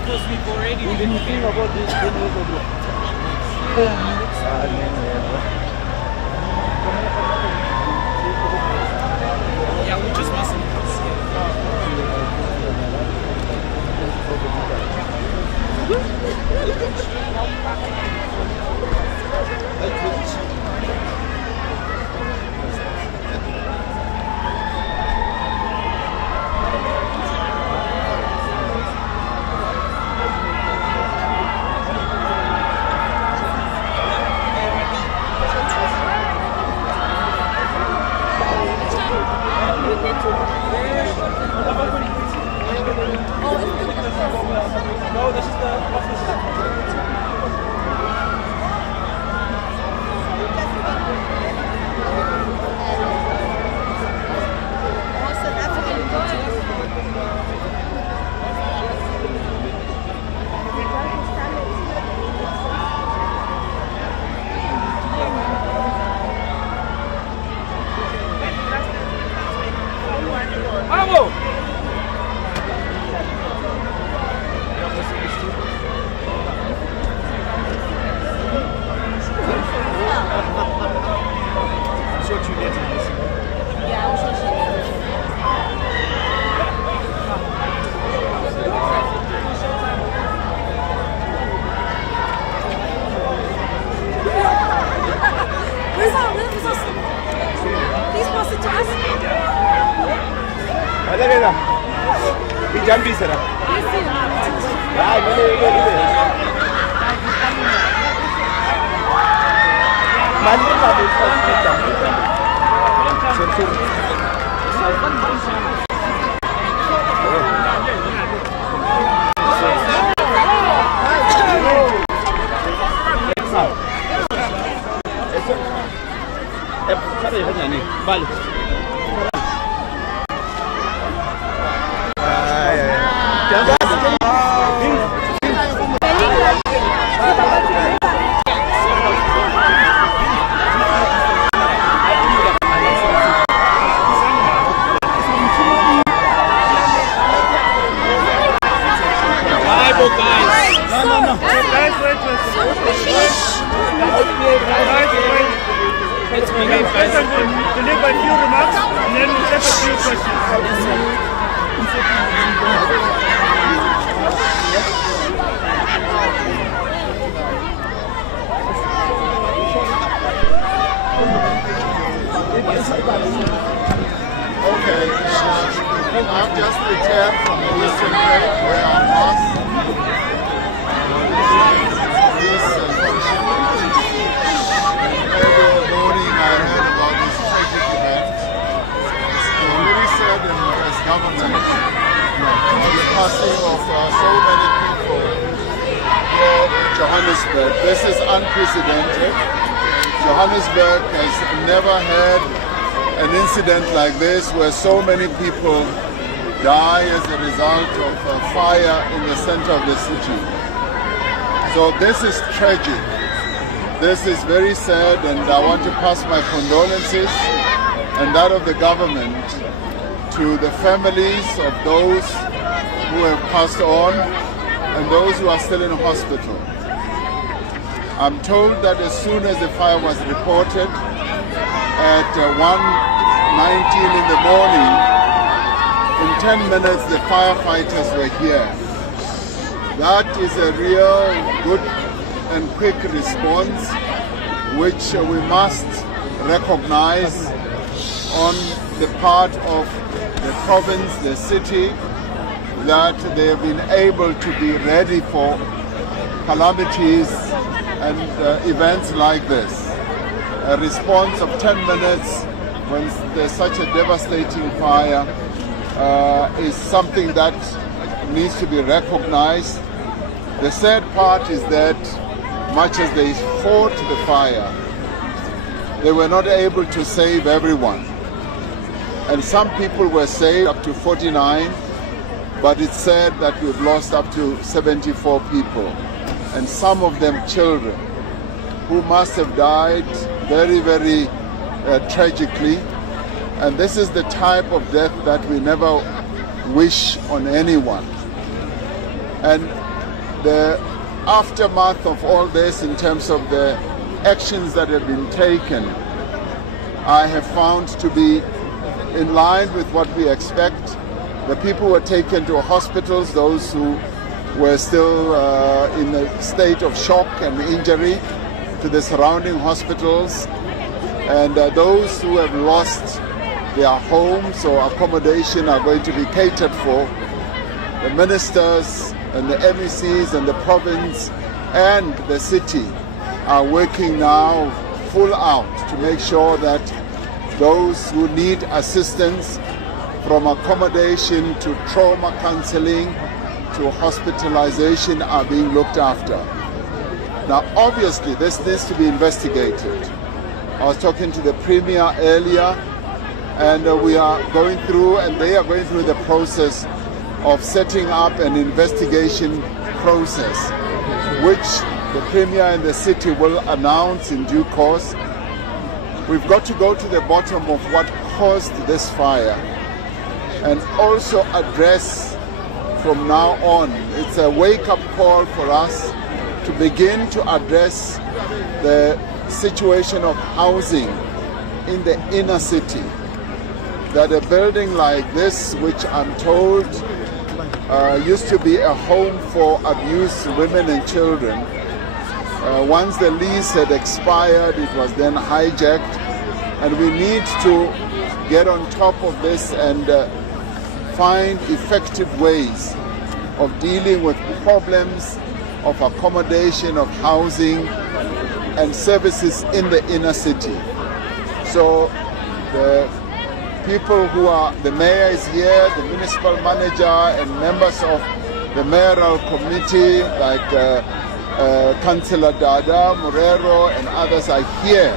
Because we've already been thinking about this. Yeah, we just mustn't I've just returned from the Eastern Cape where I was. This function. Early in the morning I heard about this tragic event. It's very sad in this government. The passing of so many people here in Johannesburg. This is unprecedented. Johannesburg has never had an incident like this where so many people die as a result of a fire in the center of the city. So this is tragic. This is very sad, and I want to pass my condolences and that of the government to the families of those who have passed on and those who are still in hospital. I'm told that as soon as the fire was reported at 1:19 in the morning, in 10 minutes the firefighters were here. That is a real good and quick response which we must recognize on the part of the province, the city, that they have been able to be ready for calamities and events like this. A response of 10 minutes when there's such a devastating fire is something that needs to be recognized. The sad part is that much as they fought the fire, they were not able to save everyone. And some people were saved, up to 49, but it's said that we've lost up to 74 people, and some of them children. who must have died very, very tragically. And this is the type of death that we never wish on anyone. And the aftermath of all this, in terms of the actions that have been taken, I have found to be in line with what we expect. The people were taken to hospitals, those who were still in a state of shock and injury, to the surrounding hospitals, and those who have lost their homes or accommodation are going to be catered for. The ministers and the MECs and the province and the city are working now full out to make sure that those who need assistance, from accommodation to trauma counseling to hospitalization, are being looked after. Now, obviously, this needs to be investigated. I was talking to the Premier earlier, and we are going through, and they are going through the process of setting up an investigation process, which the Premier and the city will announce in due course. We've got to go to the bottom of what caused this fire, and also address from now on. It's a wake-up call for us to begin to address the situation of housing in the inner city. That a building like this, which I'm told used to be a home for abused women and children, once the lease had expired, it was then hijacked, and we need to get on top of this and find effective ways of dealing with problems of accommodation, of housing and services in the inner city. So the people who are, the mayor is here, the municipal manager and members of the mayoral committee like Councillor Dada, Morero and others are here,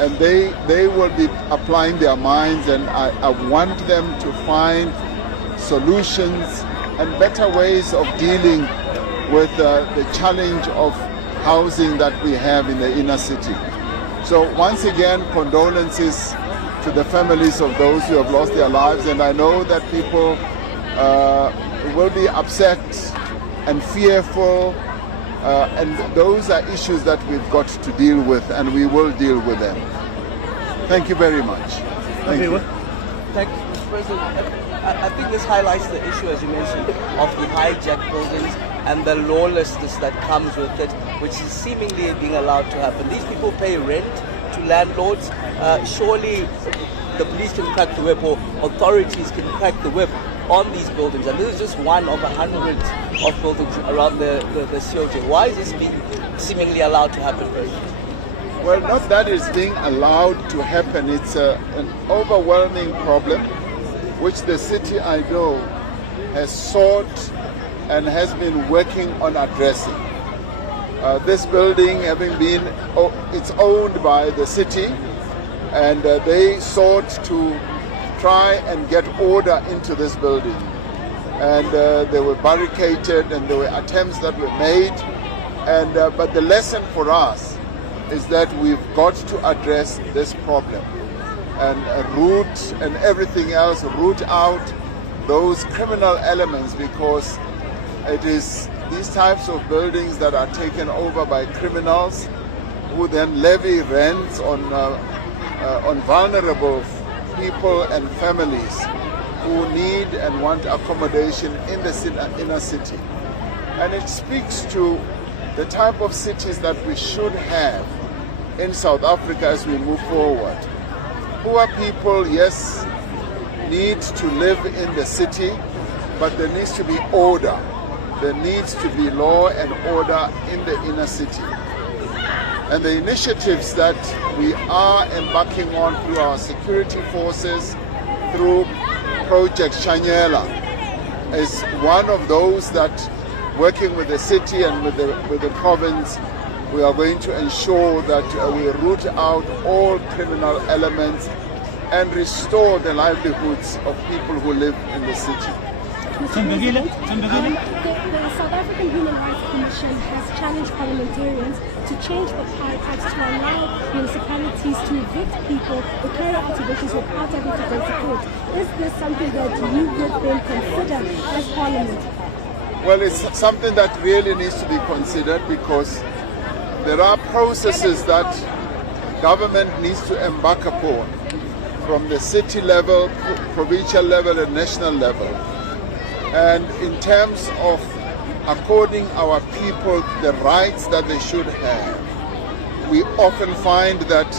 and they will be applying their minds, and I want them to find solutions and better ways of dealing with the challenge of housing that we have in the inner city. So once again, condolences to the families of those who have lost their lives, and I know that people will be upset and fearful, and those are issues that we've got to deal with, and we will deal with them. Thank you very much. Thank you. Thank you, Mr. President. I think this highlights the issue, as you mentioned, of the hijacked buildings and the lawlessness that comes with it, which is seemingly being allowed to happen. These people pay rent to landlords. Surely the police can crack the whip, or authorities can crack the whip on these buildings. And this is just one of 100 of buildings around the COJ. Why is this being seemingly allowed to happen, President? Well, not that it's being allowed to happen. It's an overwhelming problem, which the city, I know, has sought and has been working on addressing. This building having been, it's owned by the city, and they sought to try and get order into this building. And they were barricaded, and there were attempts that were made. And but the lesson for us is that we've got to address this problem and root and everything else, root out those criminal elements, because it is these types of buildings that are taken over by criminals who then levy rents on vulnerable people and families who need and want accommodation in the inner city. And it speaks to the type of cities that we should have in South Africa as we move forward. Poor people, yes, need to live in the city, but there needs to be order. There needs to be law and order in the inner city. And the initiatives that we are embarking on through our security forces, through Project Shanyela, is one of those that, working with the city and with the province, we are going to ensure that we root out all criminal elements and restore the livelihoods of people who live in the city. The South African Human Rights Commission has challenged parliamentarians to to change the pie tax to allow municipalities to evict people or carry out evictions without having to go to court. Is this something that you would then consider as Parliament? Well, it's something that really needs to be considered because there are processes that government needs to embark upon from the city level, provincial level and national level. And in terms of according our people the rights that they should have, we often find that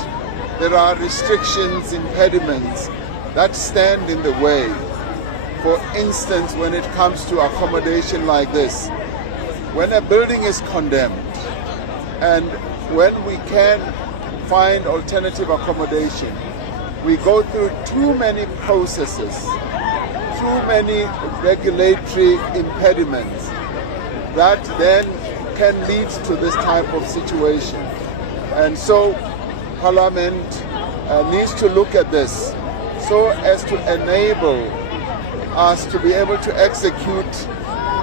there are restrictions, impediments that stand in the way. For instance, when it comes to accommodation like this, when a building is condemned and when we can find alternative accommodation, we go through too many processes, too many regulatory impediments that then can lead to this type of situation. And so Parliament needs to look at this so as to enable us to be able to execute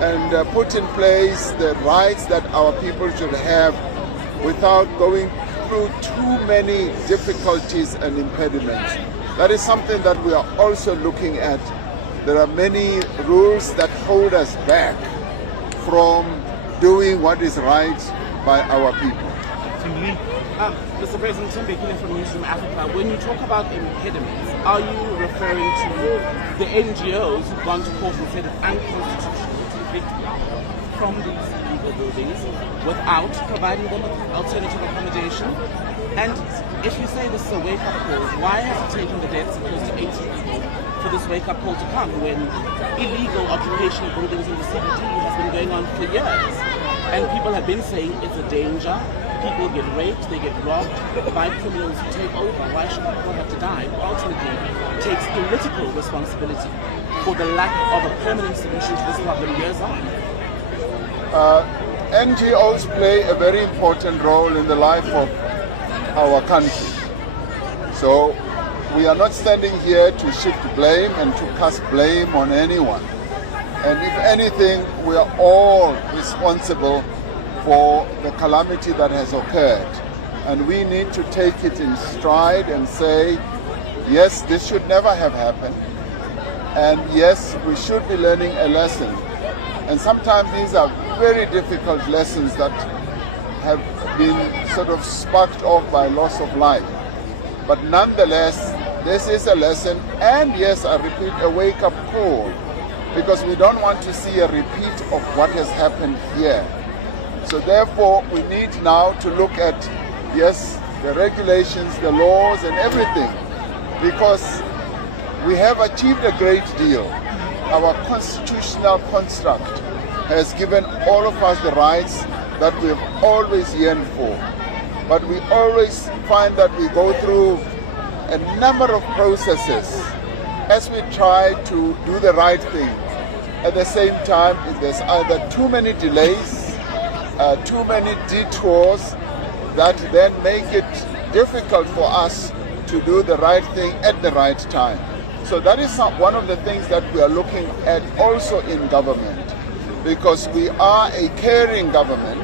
and put in place the rights that our people should have without going through too many difficulties and impediments. That is something that we are also looking at. There are many rules that hold us back from doing what is right by our people. Mr. President, Tim Bekele from Newsroom Africa, when you talk about impediments, are you referring to the NGOs who've gone to court and said it's unconstitutional to evict people from these illegal buildings without providing them with alternative accommodation? And if you say this is a wake-up call, why has it taken the deaths of close to 80 people for this wake-up call to come when illegal occupation of buildings in the CBD has been going on for years? And people have been saying it's a danger. People get raped, they get robbed by criminals who take over. Why should people have to die? Who ultimately takes political responsibility for the lack of a permanent solution to this problem years on? NGOs play a very important role in the life of our country. So we are not standing here to shift blame and to cast blame on anyone. And if anything, we are all responsible for the calamity that has occurred. And we need to take it in stride and say, yes, this should never have happened. And yes, we should be learning a lesson. And sometimes these are very difficult lessons that have been sort of sparked off by loss of life. But nonetheless, this is a lesson, and yes, I repeat, a wake-up call, because we don't want to see a repeat of what has happened here. So therefore, we need now to look at, yes, the regulations, the laws and everything, because we have achieved a great deal. Our constitutional construct has given all of us the rights that we have always yearned for. But we always find that we go through a number of processes as we try to do the right thing. At the same time, there's either too many delays, too many detours that then make it difficult for us to do the right thing at the right time. So that is one of the things that we are looking at also in government, because we are a caring government,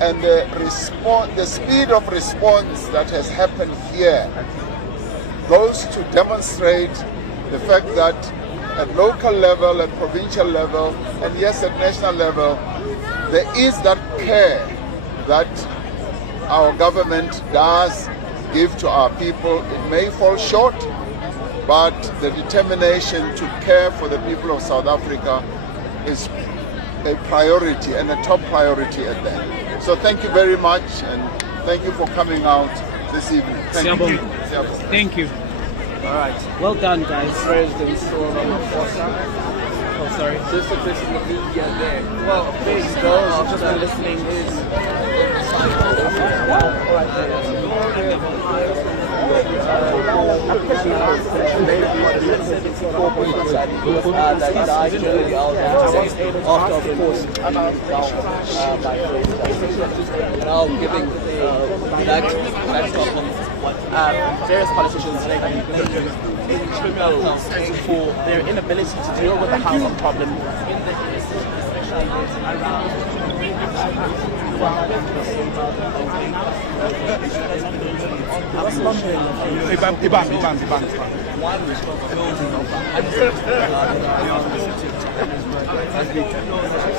and the speed of response that has happened here goes to demonstrate the fact that at local level, at provincial level, and yes, at national level, there is that care that our government does give to our people. It may fall short, but the determination to care for the people of South Africa is a priority, and a top priority at that. So thank you very much, and thank you for coming out this evening. Thank you. Thank you. All right. Well done, guys. President Cyril Ramaphosa. Oh, sorry. Just a bit of the media there. Well, there you go. I've just been listening. Now giving that problem. Various politicians criminals for their inability to deal with the housing problem in the inner city, especially around closing of 100 as we do know that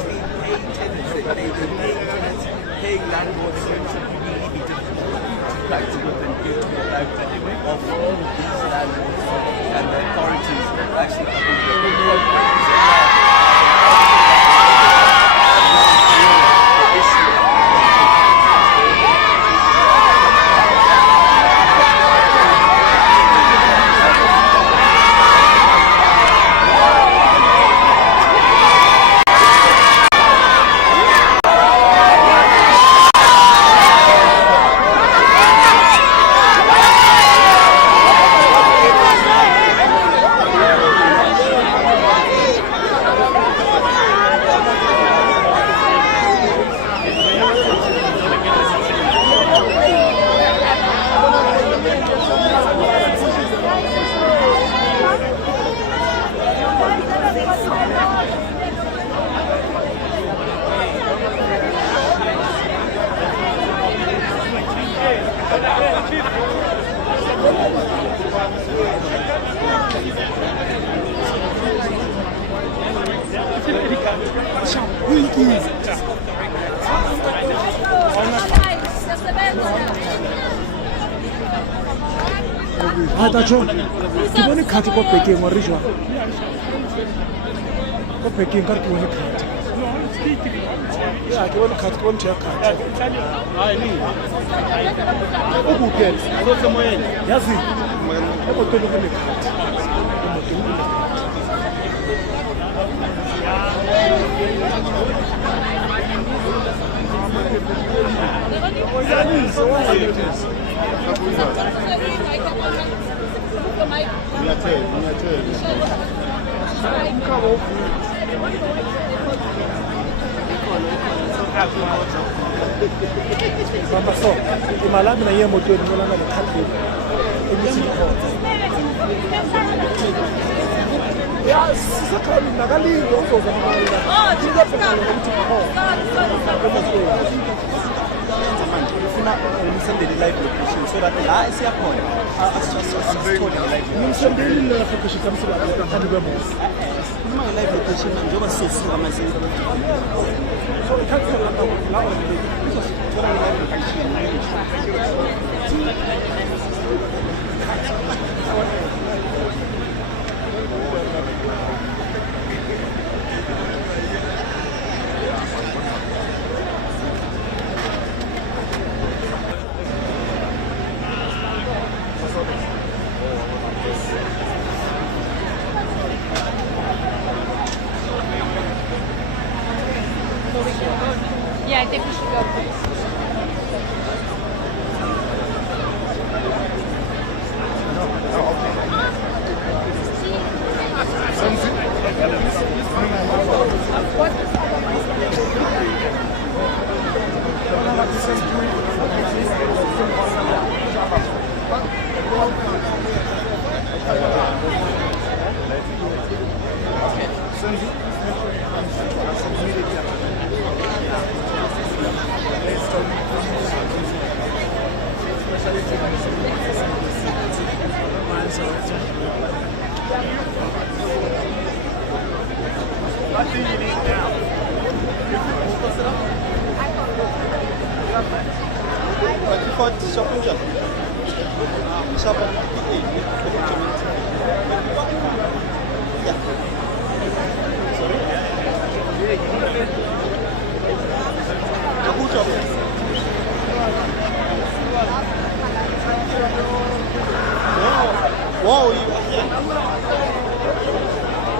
paying landlords should really be difficult to practical and give to the livelihood of these landlords and the authorities actually coming John, ke bone kgati ko pekeng wa re jwa ko pekeng ka re ke bone kgati ya ke bone kgati ko ntho ya kgati o bukele yazi emotweni kune kgati Bamba so, imalami na ye motweni mo lana le khapi. Ya, sisakhali nakalingo uzoza manje. ufuna umsendele live location so that la isiyakhona asithole live Ngimsendele le location kamsela kanti kwemos. uma live location njengoba sisuka manje So ikhathi la uzosithola live location. Yeah, I think we should go.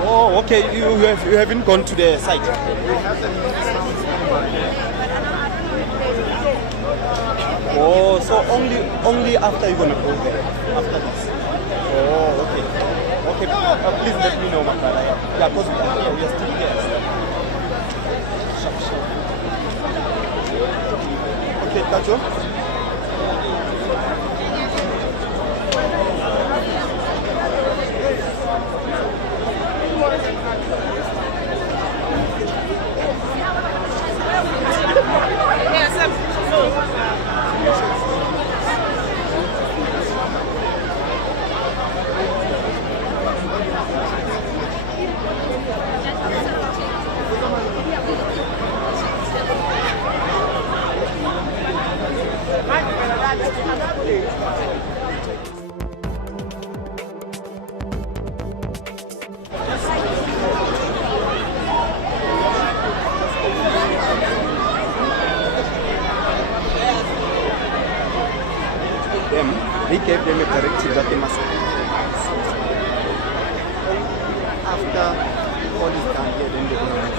Oh, okay, you haven't gone to the site. Oh, so only after you're gonna go there, after this. Oh, okay. Okay, please let me know, Makala. Yeah, because we are still here. Sure. Okay, Tajo. He gave them a directive that they must. After all is done here, then they're going to